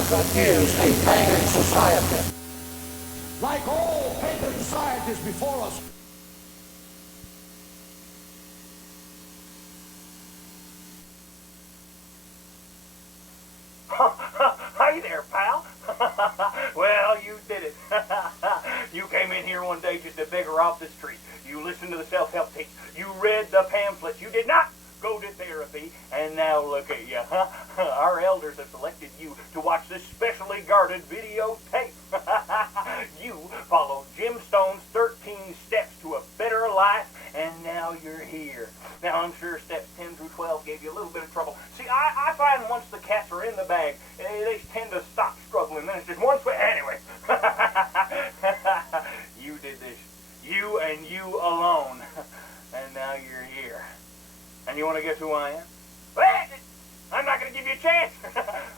because it is a pagan society. Like all pagan societies before us. Hey there, pal. Well, you did it. You came in here one day just to beggar off the street. You listened to the self-help tapes. You read the pamphlets. You did not go to therapy. And now look at you. Our elders have selected you to watch this specially guarded videotape. You followed Jim Stone's 13 steps to a better life, and now you're here. Now, I'm sure steps 10 through 12 gave you a little bit of trouble. See, I find once the cats are in the bag, they tend to stop struggling. Then it's just one swing. Anyway, you did this. You and you alone. And now you're here. And you want to guess who I am? Well, I'm not going to give you a chance.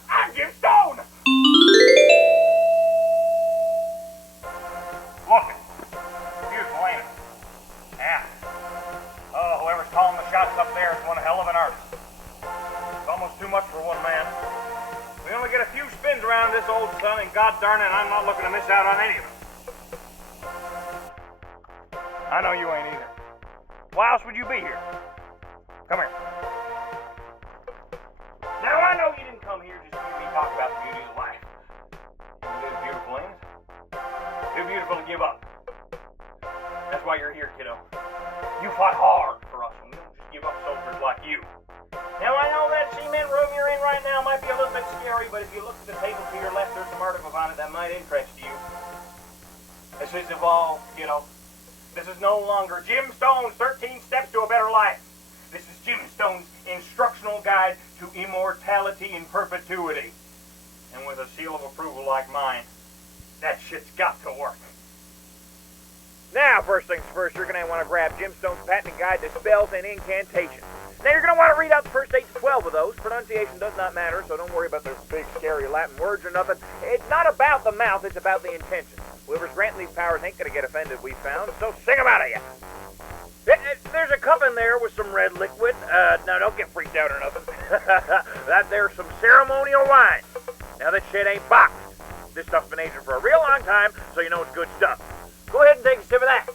I'm Jim Stone. Look, beautiful, ain't it? Yeah. Oh, whoever's calling the shots up there is one hell of an artist. It's almost too much for one man. We only get a few spins around this old sun, and god darn it, I'm not looking to miss out on any of it. I know you ain't either. Why else would you be here? Come here. Now, I know you didn't come here just to hear me talk about the beauty of life. It is beautiful, ain't it? Too beautiful to give up. That's why you're here, kiddo. You fought hard for us, and we don't just give up soldiers like you. Now, I know that cement room you're in right now might be a little bit scary, but if you look at the table to your left, there's some articles on it that might interest you. This is evolved, kiddo. This is no longer Jim Stone's 13 Steps to a Better Life. This is Jim Stone's Instructional Guide to Immortality and Perpetuity. And with a seal of approval like mine, that shit's got to work. Now, first things first, you're going to want to grab Jim Stone's patented guide to spells and incantations. Now, you're going to want to read out the first 8 to 12 of those. Pronunciation does not matter, so don't worry about those big, scary Latin words or nothing. It's not about the mouth, it's about the intention. Whoever's granting these powers ain't going to get offended, we found, so sing them out of you. There's a cup in there with some red liquid. Now, don't get freaked out or nothing. That there's some ceremonial wine. Now, this shit ain't boxed. This stuff's been aging for a real long time, so you know it's good stuff. Go ahead and take a sip of that.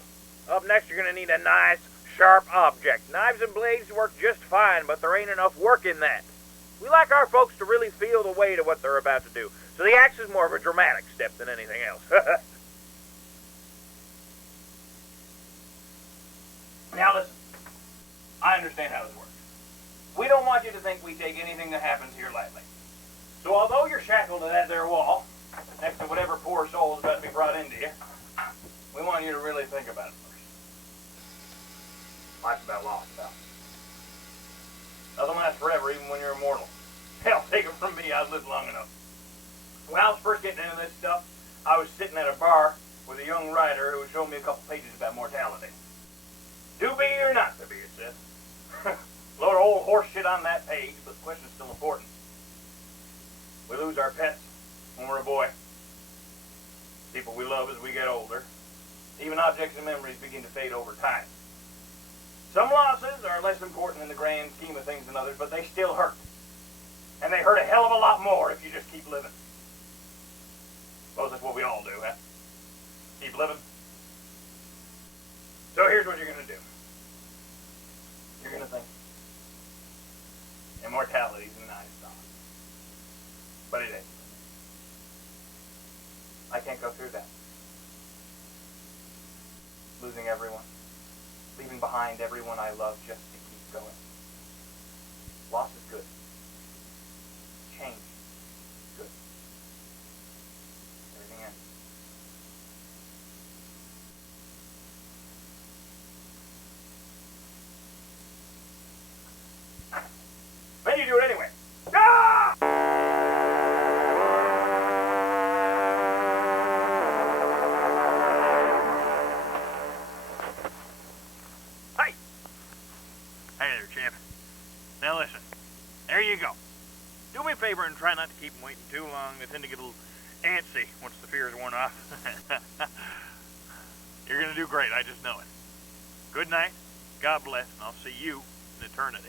Up next, you're going to need a nice, sharp object. Knives and blades work just fine, but there ain't enough work in that. We like our folks to really feel the weight of what they're about to do, so the axe is more of a dramatic step than anything else. Now listen, I understand how this works. We don't want you to think we take anything that happens here lightly. So although you're shackled to that there wall, next to whatever poor soul is about to be brought into you, we want you to really think about it first. Life's about lost, pal. Doesn't last forever, even when you're immortal. Hell, take it from me, I've lived long enough. When I was first getting into this stuff, I was sitting at a bar with a young writer who showed me a couple pages about mortality. To be or not to be, it says. Load of old horse shit on that page, but the question's still important. We lose our pets when we're a boy. People we love as we get older. Even objects and memories begin to fade over time. Some losses are less important in the grand scheme of things than others, but they still hurt. And they hurt a hell of a lot more if you just keep living. Suppose that's what we all do, huh? Keep living. So here's what you're going to do. You're going to think. Immortality's a nice thought. But it ain't. I can't go through that. Losing everyone. Leaving behind everyone I love just to keep going. Loss is good. Change is good. Everything ends. Then you do it anyway. Ah! Hey! Hey there, champ. Now listen. There you go. Do me a favor and try not to keep them waiting too long. They tend to get a little antsy once the fear is worn off. You're going to do great. I just know it. Good night. God bless. And I'll see you in eternity.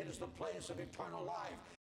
It is the place of eternal life.